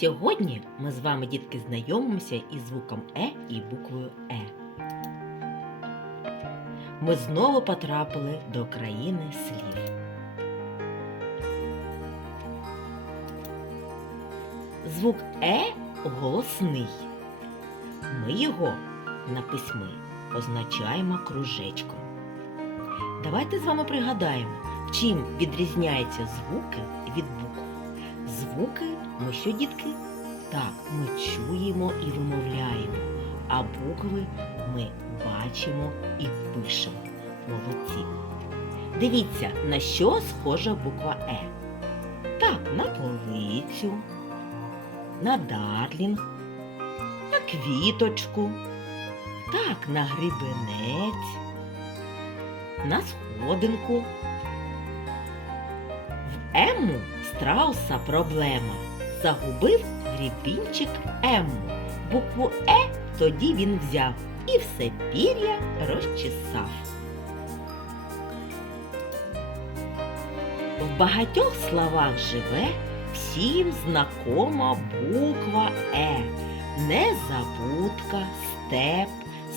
Сьогодні ми з вами, дітки, знайомимося із звуком Е і буквою Е. Ми знову потрапили до країни слів. Звук Е голосний. Ми його на письмі позначаємо кружечком. Давайте з вами пригадаємо, чим відрізняються звуки від букв. Звуки ми що, дітки? Так, ми чуємо і вимовляємо, а букви ми бачимо і пишемо. Молодці. Дивіться, на що схожа буква Е. Так, на полицю, на дарлінг, на квіточку, так, на грибенець, на сходинку. В Ему страуса проблема. Загубив грібінчик Емму. Букву Е тоді він взяв і все пір'я розчесав. В багатьох словах живе всім знакома буква Е. Незабудка, степ,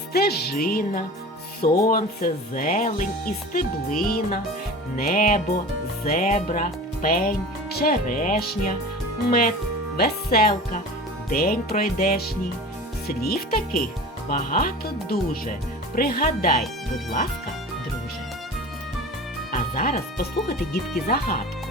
стежина, сонце, зелень і стеблина, небо, зебра, пень, черешня, мед, веселка, день пройдешній. Слів таких багато дуже. Пригадай, будь ласка, друже. А зараз послухайте, дітки, загадку.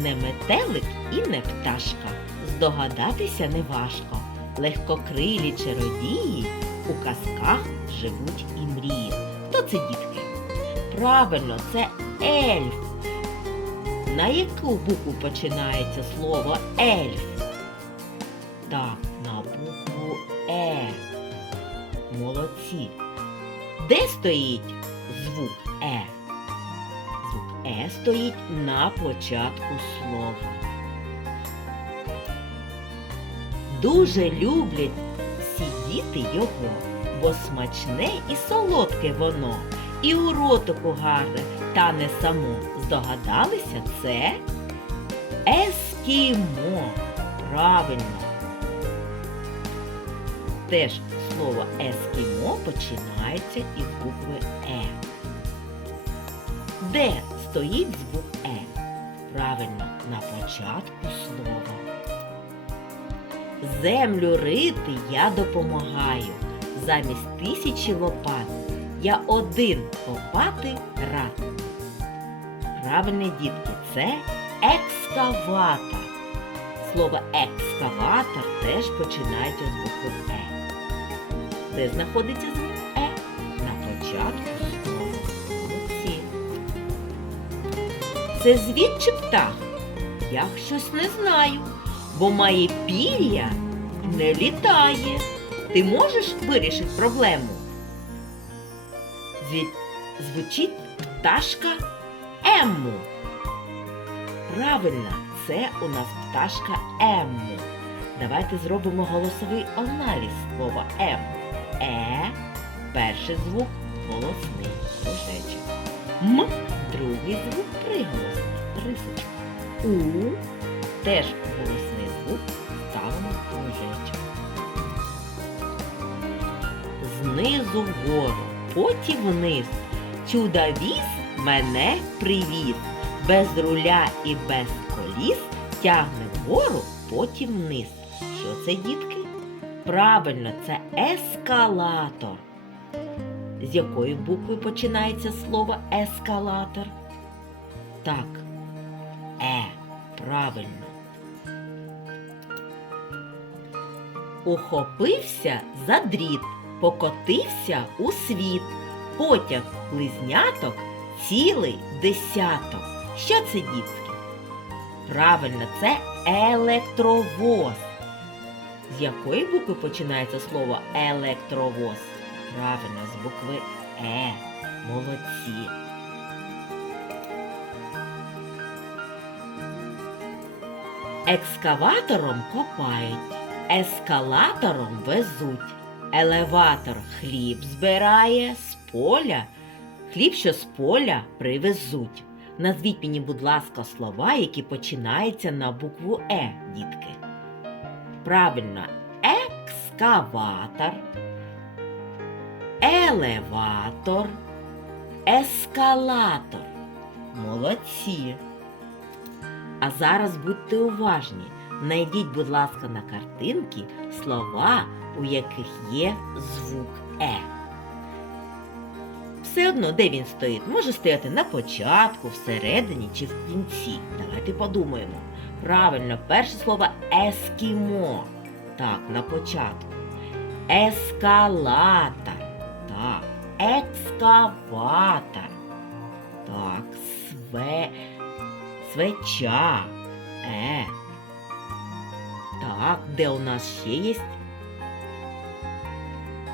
Не метелик і не пташка, здогадатися неважко. Легкокрилі чародії у казках живуть і мріють. Хто це дітки? Правильно, це ельф. На яку букву починається слово ельф? Так, на букву Е. Молодці. Де стоїть звук Е? Звук Е стоїть на початку слова. Дуже люблять всі діти його, бо смачне і солодке воно, і у ротику гарне, та не само. Здогадалися, це ескімо. Правильно. Теж слово ескімо починається із букви Е. Де стоїть звук Е? Правильно, на початку слова. Землю рити я допомагаю. Замість тисячі лопат я один копати рад. Правильні дітки, це екскаватор. Слово екскаватор теж починається з букви Е. Де знаходиться звук Е? На початку. Молодці. Це звід чи птах? Я щось не знаю, бо має пір'я не літає. Ти можеш вирішити проблему? Звучить пташка Емму. Правильно, це у нас пташка Емму. Давайте зробимо голосовий аналіз слова М. Е, перший звук голосний кружечок. М, другий звук приголосний рисочка. У, теж голосний звук ставимо кружечок. Знизу вгору, потім вниз. Чудовіз мене привіз. Без руля і без коліс тягне вгору, потім вниз. Що це, дітки? Правильно, це ескалатор. З якої букви починається слово ескалатор? Так. Е. Правильно. Ухопився за дріт, покотився у світ. Потяг близняток цілий десяток. Що це, дітки? Правильно, це електровоз. З якої букви починається слово електровоз? Правильно, з букви Е. Молодці. Екскаватором копають, ескалатором везуть. Елеватор хліб збирає з поля, хліб, що з поля привезуть. Назвіть мені, будь ласка, слова, які починаються на букву Е, дітки. Правильно, екскаватор, елеватор, ескалатор. Молодці. А зараз будьте уважні. Найдіть, будь ласка, на картинки слова, у яких є звук Е. Все одно, де він стоїть, може стояти на початку, всередині чи в кінці. Давайте подумаємо. Правильно, перше слово ескімо. Так, на початку. Ескалатор. Так. Екскаватор. Так, све... свеча. Е. Так, де у нас ще є?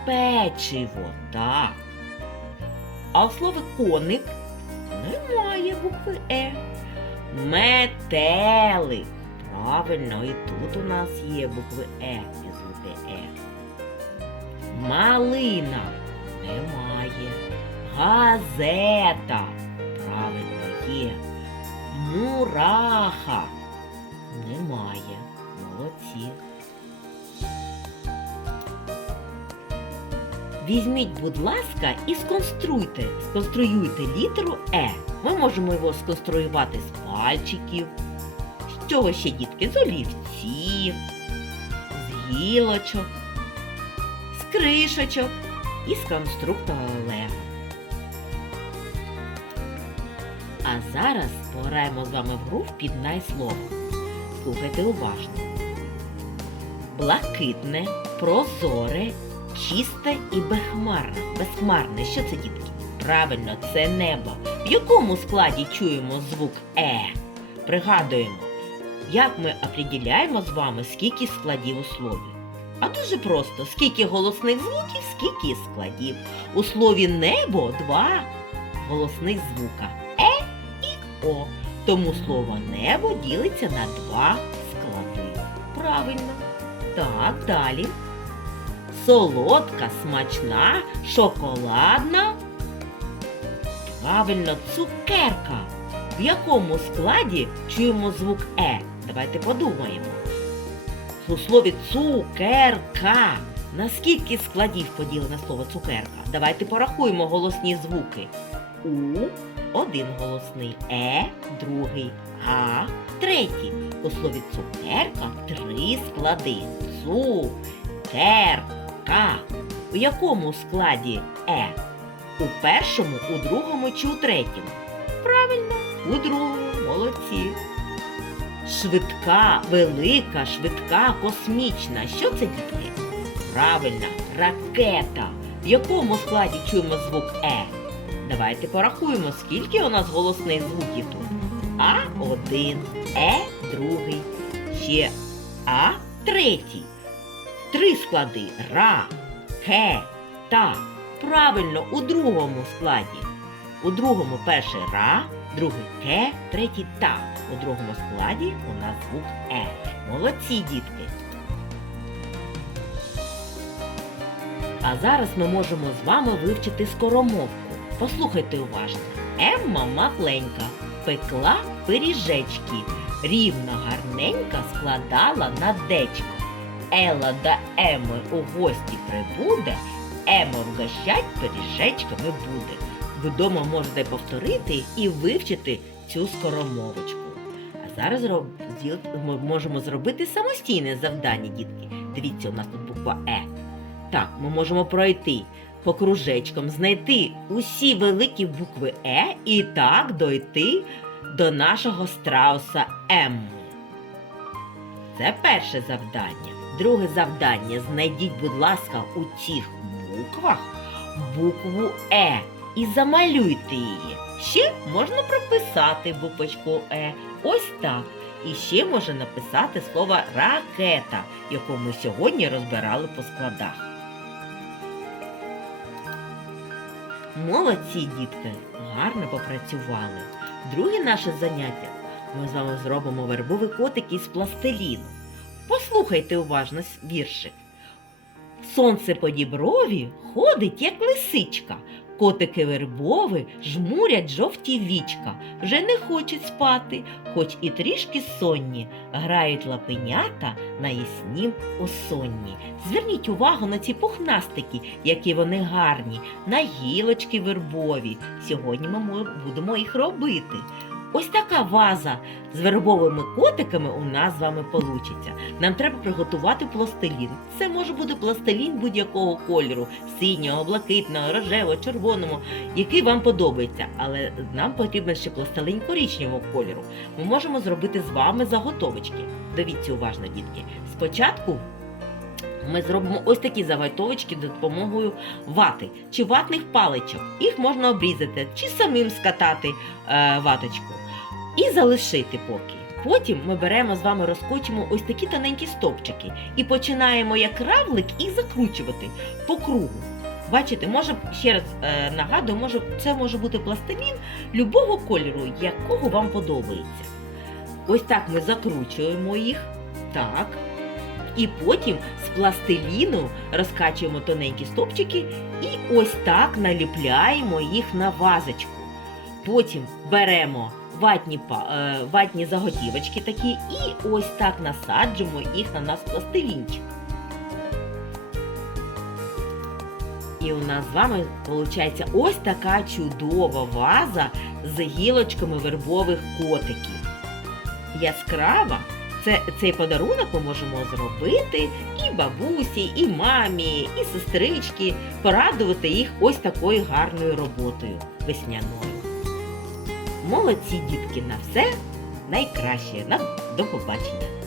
Печиво, так. А в слові коник немає букви Е. Метелик. Правильно, і тут у нас є букви Е і звуки Е. Малина немає. Газета. Правильно є. Мураха. Немає. Молодці. Візьміть, будь ласка, і сконструйте, сконструюйте літеру Е. Ми можемо його сконструювати з пальчиків. З чого ще, дітки? З олівців, з гілочок, з кришечок і з конструктора Лего. А зараз пограємо з вами в гру «Впізнай слово. Слухайте уважно. Блакитне, прозоре, чисте і безхмарне. Безхмарне. Що це, дітки? Правильно, це небо. В якому складі чуємо звук Е? Пригадуємо, як ми определяємо з вами, скільки складів у слові. А дуже просто, скільки голосних звуків, скільки складів. У слові небо два голосних звука Е і О. Тому слово небо ділиться на два склади. Правильно. Так, далі. Солодка, смачна, шоколадна. Правильно, цукерка. В якому складі чуємо звук Е? Давайте подумаємо. У слові цукерка. На скільки складів поділено слово цукерка? Давайте порахуємо голосні звуки. У один голосний, Е другий, А третій. У слові цукерка три склади. Цукерка. У якому складі Е? У першому, у другому чи у третьому? Правильно, у другому. Молодці. Швидка, велика, швидка, космічна. Що це дітки? Правильно, ракета. В якому складі чуємо звук Е? Давайте порахуємо, скільки у нас голосних звуків тут. А один, Е другий, ще А третій. Три склади ра, ке, та. Правильно, у другому складі. У другому перший ра, другий ке, третій та. У другому складі у нас звук Е. Молодці, дітки. А зараз ми можемо з вами вивчити скоромовку. Послухайте уважно. Емма Матленька пекла пиріжечки, рівно гарненько складала на дечко. Ела до Еми у гості прибуде, Ема вгощать пиріжечками буде. Вдома можете повторити і вивчити цю скоромовочку. А зараз ми можемо зробити самостійне завдання, дітки. Дивіться, у нас тут буква Е. Так, ми можемо пройти по кружечкам, знайти усі великі букви Е і так дойти до нашого страуса М. Це перше завдання. Друге завдання. Знайдіть, будь ласка, у цих буквах букву Е і замалюйте її. Ще можна прописати буквочку Е. Ось так. І ще можна написати слово ракета, яку ми сьогодні розбирали по складах. Молодці, дітки, гарно попрацювали. Друге наше заняття ми з вами зробимо вербовий котик із пластиліну. Послухайте уважно віршик. Сонце по діброві ходить, як лисичка, Котики вербови жмурять жовті вічка, вже не хочуть спати, хоч і трішки сонні, грають лапенята на яснім осонні. Зверніть увагу на ці пухнастики, які вони гарні, на гілочки вербові. Сьогодні ми будемо їх робити. Ось така ваза з вербовими котиками у нас з вами получиться. Нам треба приготувати пластилін. Це може бути пластилін будь-якого кольору: синього, блакитного, рожевого, червоного, який вам подобається. Але нам потрібен ще пластилін коричневого кольору. Ми можемо зробити з вами заготовочки. Дивіться уважно, дітки. Спочатку ми зробимо ось такі заготовочки за допомогою вати чи ватних паличок. Їх можна обрізати чи самим скатати е, ваточку і залишити поки. Потім ми беремо з вами розкочимо ось такі тоненькі стовпчики і починаємо як равлик їх закручувати по кругу. Бачите, може ще раз е, нагадую, може це може бути пластилін любого кольору, якого вам подобається. Ось так ми закручуємо їх. Так. І потім з пластиліну розкачуємо тоненькі стопчики і ось так наліпляємо їх на вазочку. Потім беремо ватні, е, ватні заготівочки такі і ось так насаджуємо їх на наш пластилінчик. І у нас з вами виходить ось така чудова ваза з гілочками вербових котиків. Яскрава. Це, цей подарунок ми можемо зробити і бабусі, і мамі, і сестрички, порадувати їх ось такою гарною роботою весняною. Молодці дітки на все найкраще. На до побачення.